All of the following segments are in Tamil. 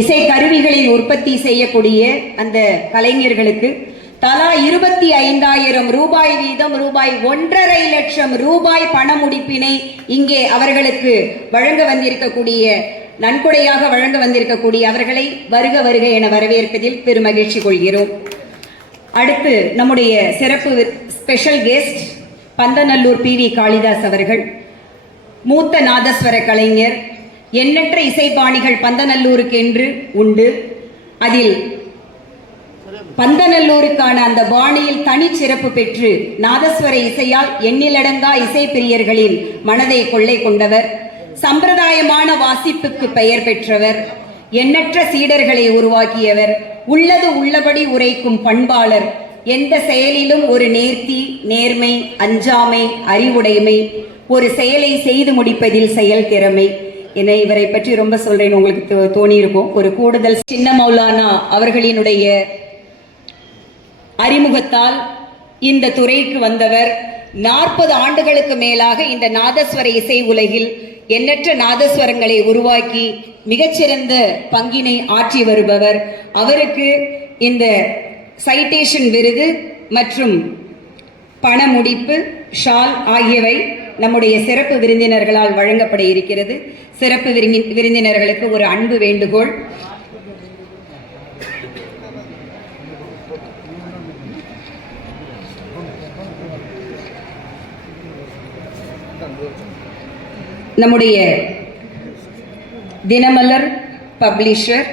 இசை கருவிகளில் உற்பத்தி செய்யக்கூடிய அந்த கலைஞர்களுக்கு தலா 25,000 ரூபாய் வீதம் ரூபாய் 1.5 லட்சம் ரூபாய் பண முடிப்பினை இங்கே அவர்களுக்கு வழங்க வந்திருக்கக்கூடிய நன்கொடையாக வழங்க வந்திருக்கக்கூடிய அவர்களை வருக வருக என வரவேற்பதில் பெருமகிழ்ச்சி கொள்கிறோம். அடுத்து நம்முடைய சிறப்பு special guest Pandanallur PV Kalidas அவர்கள். மூத்த நாதஸ்வர கலைஞர். எண்ணற்ற இசைப்பாணிகள் பந்தநல்லூருக்கு என்று உண்டு. அதில் பந்தநல்லூருக்கான அந்த பாணியில் தனி சிறப்பு பெற்று நாதஸ்வர இசையால் எண்ணிலடங்கா இசை பிரியர்களின் மனதை கொள்ளை கொண்டவர். சம்பிரதாயமான வாசிப்புக்கு பெயர் பெற்றவர். எண்ணற்ற சீடர்களை உருவாக்கியவர். உள்ளது உள்ளபடி உரைக்கும் பண்பாளர். எந்த செயலிலும் ஒரு நேர்த்தி, நேர்மை, அஞ்சாமை, அறிவுடைமை, ஒரு செயலை செய்து முடிப்பதில் செயல் திறமை என இவரை பற்றி ரொம்ப சொல்றேன். உங்களுக்கு தோணியிருக்கும். ஒரு கூடுதல் சின்ன மௌலானா அவர்களினுடைய அறிமுகத்தால் இந்த துறைக்கு வந்தவர். 40 ஆண்டுகளுக்கு மேலாக இந்த நாதஸ்வர இசை உலகில் எண்ணற்ற நாதஸ்வரங்களை உருவாக்கி மிகச்சிறந்த பங்கினை ஆற்றி வருபவர். அவருக்கு இந்த சைட்டேஷன் விருது மற்றும் பண முடிப்பு, ஷால் ஆகியவை நம்முடைய சிறப்பு விருந்தினர்களால் வழங்கப்பட இருக்கிறது. சிறப்பு விருந்தினர்களுக்கு ஒரு அன்பு வேண்டுகோள். நம்முடைய தினமலர் பப்ளிஷர்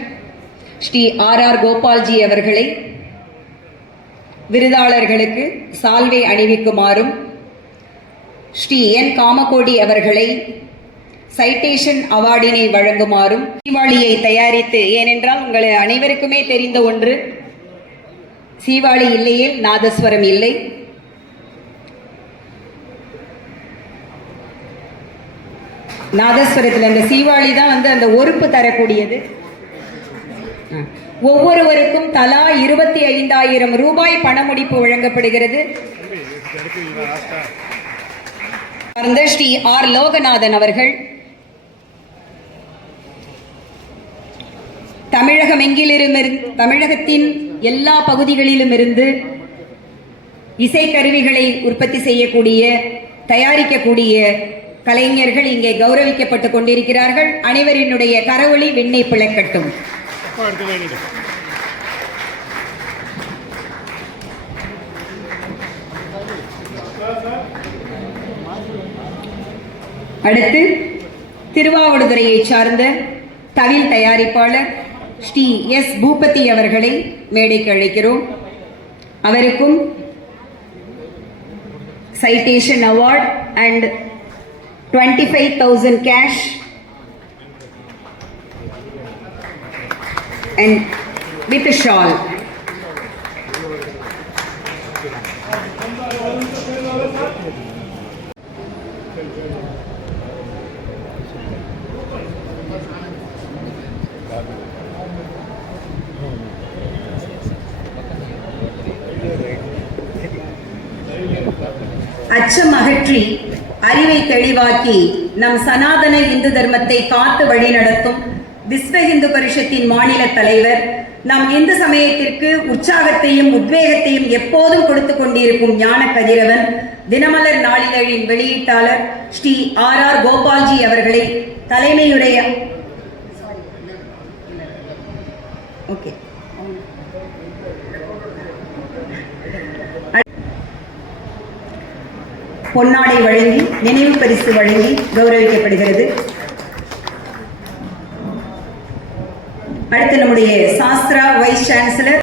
ஸ்ரீ R.R. கோபால்ஜி அவர்களை விருதாளர்களுக்கு சால்வை அணிவிக்குமாறும், ஸ்ரீ N. காமகோடி அவர்களை சைட்டேஷன் அவார்டினை வழங்குமாறும், சீவாளியை தயாரித்து, ஏனென்றால் உங்கள் அனைவருக்குமே தெரிந்த ஒன்று, சீவாளி இல்லையே நாதஸ்வரம் இல்லை. நாதஸ்வரத்தில் அந்த சீவாளி தான் அந்த ஒருப்பு தரக்கூடியது. ஒவ்வொருவருக்கும் தலா 25,000 ரூபாய் பண முடிப்பு வழங்கப்படுகிறது. ஸ்ரீ R. லோகநாதன் அவர்கள் தமிழகத்தின் எல்லா பகுதிகளிலும் இருந்து இசைக்கருவிகளை உற்பத்தி செய்யக்கூடிய, தயாரிக்கக்கூடிய கலைஞர்கள் இங்கே கௌரவிக்கப்பட்டுக் கொண்டிருக்கிறார்கள். அனைவரினுடைய கரவொலி விண்ணை பிளக்கட்டும். அடுத்து திருவாவடுதுறையை சார்ந்த தவில் தயாரிப்பாளர் ஸ்ரீ S. பூபதி அவர்களை மேடைக்கு அழைக்கிறோம். அவருக்கும் citation award and 25,000 cash and with a shawl. அச்சம் அகற்றி அறிவை தெளிவாக்கி நம் சனாதன இந்து தர்மத்தை காத்து வழி நடத்தும் விஸ்வ இந்து பரிஷத்தின் மாநில தலைவர், நம் இந்து சமயத்திற்கு உற்சாகத்தையும் உத்வேகத்தையும் எப்போதும் கொடுத்து கொண்டிருக்கும் ஞான கதிரவன், தினமலர் நாளிதழின் வெளியீட்டாளர் ஸ்ரீ R.R. கோபால்ஜி அவர்களை தலைமையுடைய பொன்னாடை வழங்கி நினைவு பரிசு வழங்கி கௌரவிக்கப்படுகிறது. அடுத்து நம்முடைய சாஸ்திரா வைஸ் சான்சலர்